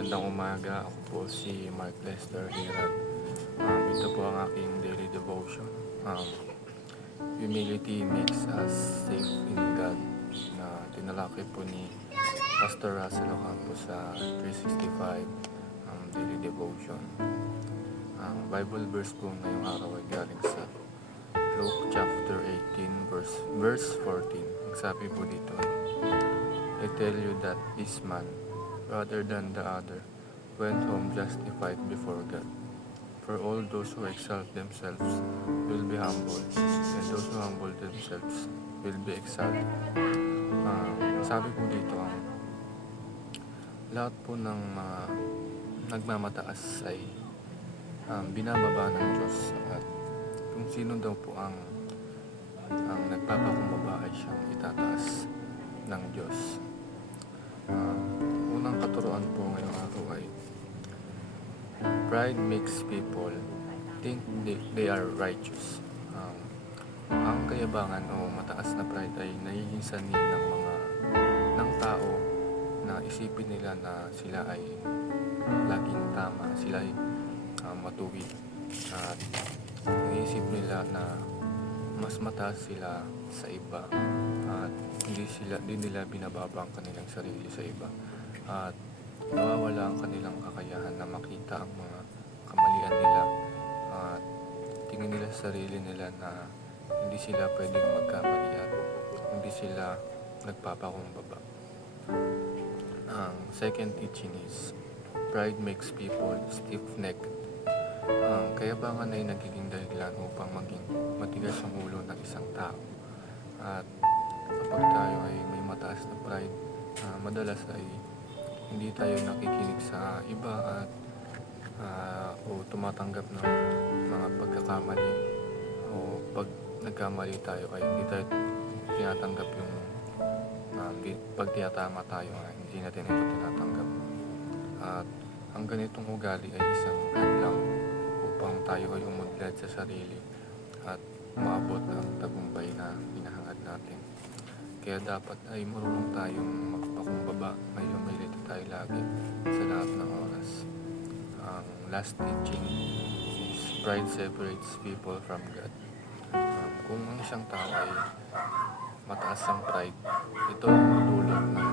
Magandang umaga, ako po si Mark Lester Hirad. Ito po ang aking daily devotion. Humility makes us safe in God, na tinalakay po ni Pastor Russell Ocampo sa 365 daily devotion. Ang Bible verse po ngayong araw ay galing sa Luke chapter 18 verse 14. Ang sabi po dito, I tell you that this man, rather than the other, went home justified before God. For all those who exalt themselves will be humbled, and those who humble themselves will be exalted. Sabi po dito, lahat po ng nagmamataas ay binababa ng Diyos, at kung sino daw po ang nagpapakumbaba ay siyang itataas ng Diyos. Unang katuruan po ngayong araw ay pride makes people think they are righteous. Ang kayabangan o mataas na pride ay nagiging sanhi ng tao na isipin nila na sila ay laging tama, sila ay matuwid, at naisip nila na mas mataas sila sa iba, at hindi nila binababa ang kanilang sarili sa iba, at nawawala ang kanilang kakayahan na makita ang mga kamalian nila, at tingin nila sa sarili nila na hindi sila pwedeng magkamali at hindi sila nagpapakumbaba. Ang second teaching is pride makes people stiff-necked. Ang kayabangan ay nagiging dahilan upang maging matigas ang ulo ng isang tao, at kapag tayo ay may mataas na pride, madalas ay hindi tayo nakikinig sa iba, at o tumatanggap ng mga pagkakamali, o pag nagkamali tayo ay hindi tayo tinatanggap yung pag tiyatama tayo ay hindi natin ito tinatanggap. At ang ganitong ugali ay isang hadlang upang tayo ay umudlad sa sarili at maabot ang tagumpay na hinahangad natin. Kaya dapat ay marunong tayong magpakumbaba, may humility tayo lagi sa lahat ng oras. Ang last teaching is pride separates people from God. Kung ang isang tao ay mataas ang pride, ito ang dulot ng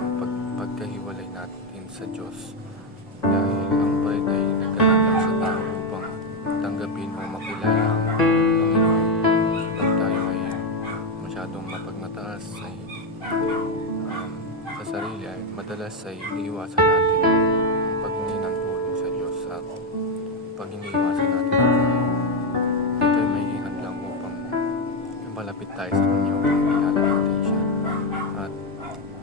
pagkahiwalay natin sa Diyos. Dahil ang pride ay naghahanap sa tao upang tanggapin o makilala ang Panginoon. Pag tayo ay masyadong mapagmataas ay sa sarili, ay madalas ay iniiwasan natin ang paghingi ng tulong sa Diyos, at pag iniiwasan natin ito ay may hadlang upang malapit tayo sa Kanya, upang kilala natin siya. At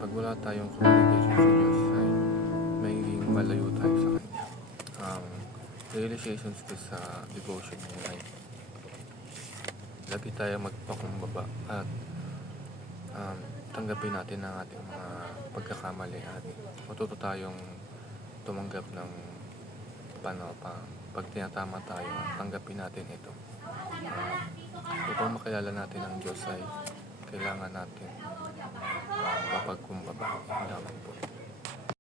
pag wala tayong communication sa Diyos ay magiging malayo tayo sa Kanya. Ang realizations ko sa devotion niya ay lagi tayo magpakumbaba, at tanggapin natin ang ating mga pagkakamali, at matuto tayong tumanggap ng pag tinatama tayo, at tanggapin natin ito. Upang makilala natin ang Diyos ay kailangan natin mapagkumbaba. Lamang po.